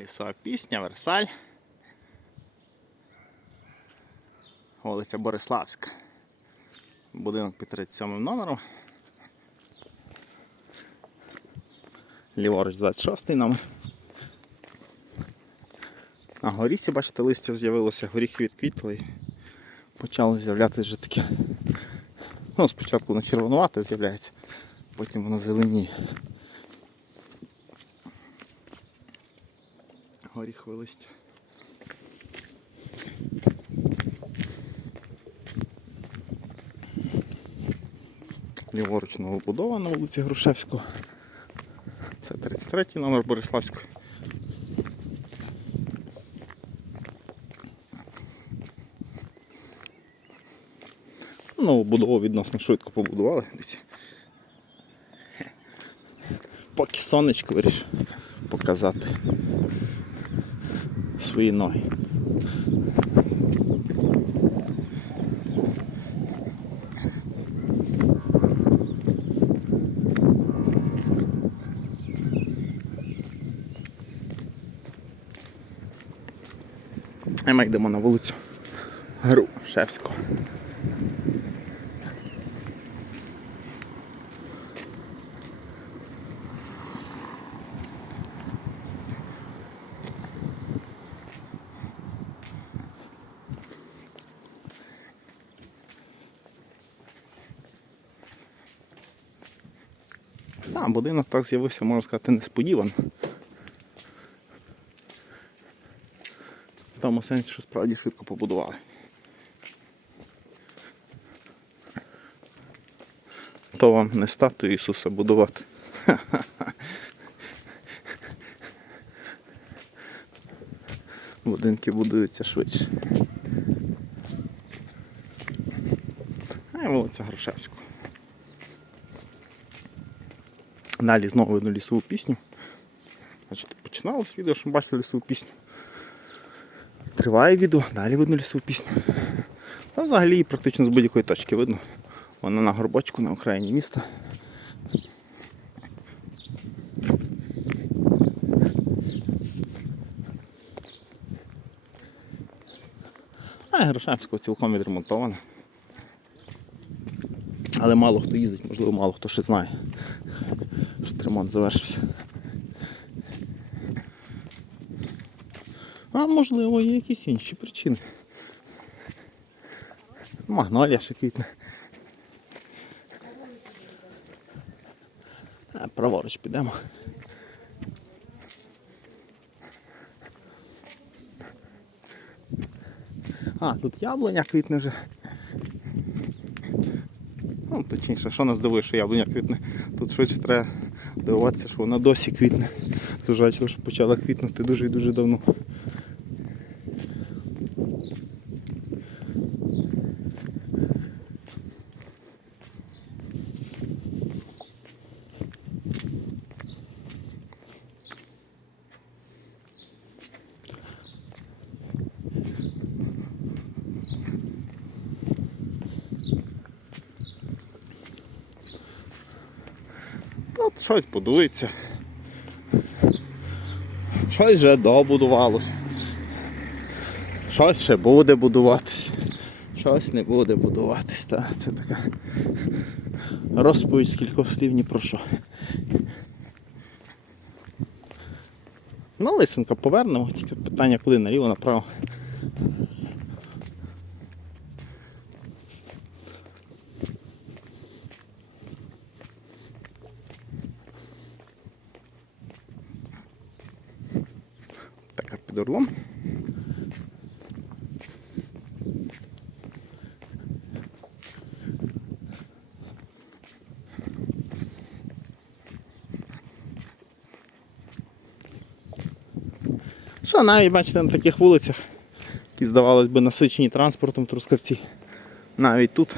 Лісова пісня, Версаль. Вулиця Бориславська. Будинок під 37 номером. Ліворуч 26 номер. На горісі, бачите, листя з'явилося, горіхи відквітли почало з'являтися вже таке. Ну, спочатку воно червонувате з'являється, потім воно зеленіє. Горіхове листя. Ліворуч новобудова на вулиці Грушевського. Це 33 номер Бориславської. Новобудову відносно швидко побудували. Поки сонечко вирішив показати свої ноги. А ми йдемо на вулицю Грушевського. Так, будинок так з'явився, можна сказати, несподівано. В тому сенсі, що справді швидко побудували. То вам не статую Ісуса будувати. Будинки будуються швидше. А вулиця Грушевського. Далі знову видно лісову пісню. Значить, починалось відео, що бачили лісову пісню. Триває відео, далі видно лісову пісню. Та взагалі практично з будь-якої точки видно. Вона на горбочку на окраїні міста. А Грошевського цілком відремонтована. Але мало хто їздить, можливо, мало хто ще знає, ремонт завершився. А можливо, є якісь інші причини. Магнолія ще квітне. А, праворуч підемо. А, тут яблуня квітне вже. Ну, точніше, що нас дивує, що яблуня квітне. Тут швидше треба дивуватися, що вона досі квітне. Зважаючи, що почала квітнути дуже і дуже давно. Тут щось будується. Щось вже добудувалося. Щось ще буде будуватись. Щось не буде будуватись. Та, це така розповідь з кількох слів ні про що. На лисенка повернемо, тільки питання куди наліво, направо. Орлом. Що навіть бачите на таких вулицях, які здавалось би насичені транспортом Трускавці. Навіть тут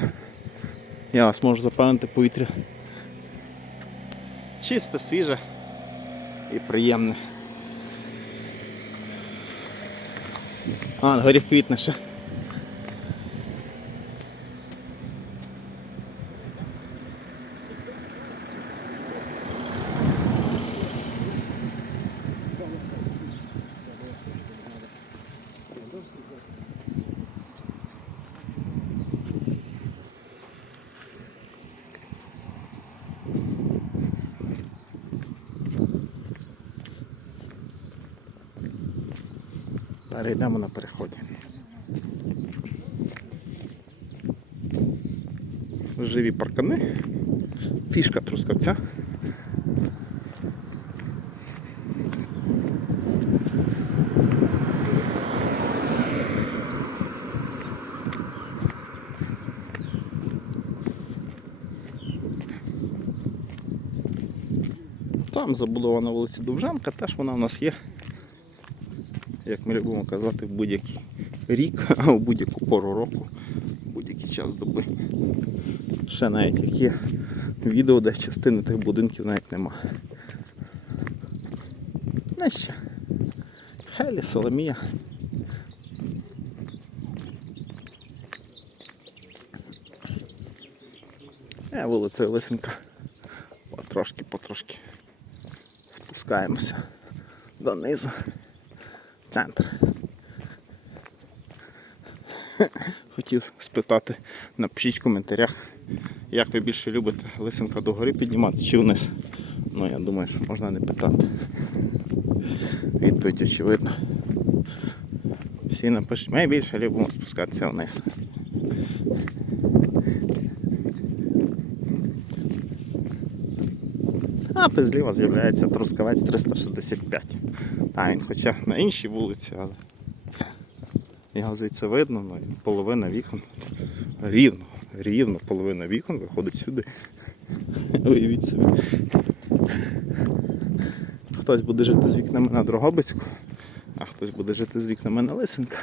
я вас можу запевнити повітря. Чисте, свіже і приємне. А, на горі квітне Перейдемо на переході. Живі паркани. Фішка трускавця. Там забудована вулиця Довженка, теж вона в нас є. Як ми любимо казати, в будь-який рік, а будь-яку пору року, в будь-який час доби. Ще навіть як є відео, де частини тих будинків навіть нема. Нижче. Хелі, Соломія. Е, вулиця Лисенка. Потрошки, потрошки спускаємося донизу. Центр. Хотів спитати, напишіть в коментарях, як ви більше любите лисенка догори підніматися чи вниз. Ну я думаю, що можна не питати. Відповідь очевидна. Всі напишуть, ми більше любимо спускатися вниз. То зліва з'являється Трускавець 365. Та він хоча на іншій вулиці, але його звідси видно, ну, половина вікон рівно, рівно половина вікон виходить сюди. Уявіть собі. Хтось буде жити з вікнами на Дрогобицьку, а хтось буде жити з вікнами на Лисенка.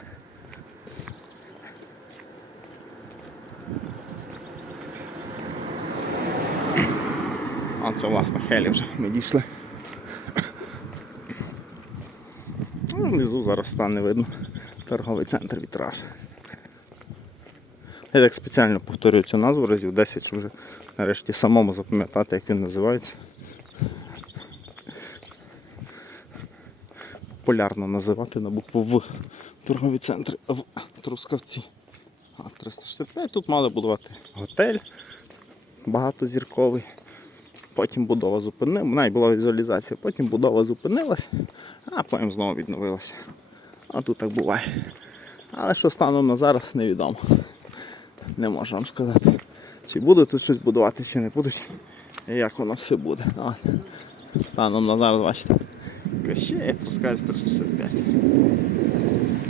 Це власне хелі вже ми дійшли. Ну, Внизу зараз стане видно торговий центр вітраж. Я так спеціально повторюю цю назву разів 10, щоб вже нарешті самому запам'ятати, як він називається. Популярно називати на букву В торгові центри в Трускавці. А 365 тут мали будувати готель багатозірковий. Потім будова зупинилася, навіть була візуалізація, потім будова зупинилась, а потім знову відновилася. А тут так буває. Але що станом на зараз невідомо. Не можу вам сказати. Чи будуть тут щось будувати, чи не будуть. Як воно все буде. От. Станом на зараз, бачите. Кощеє, трускається 365.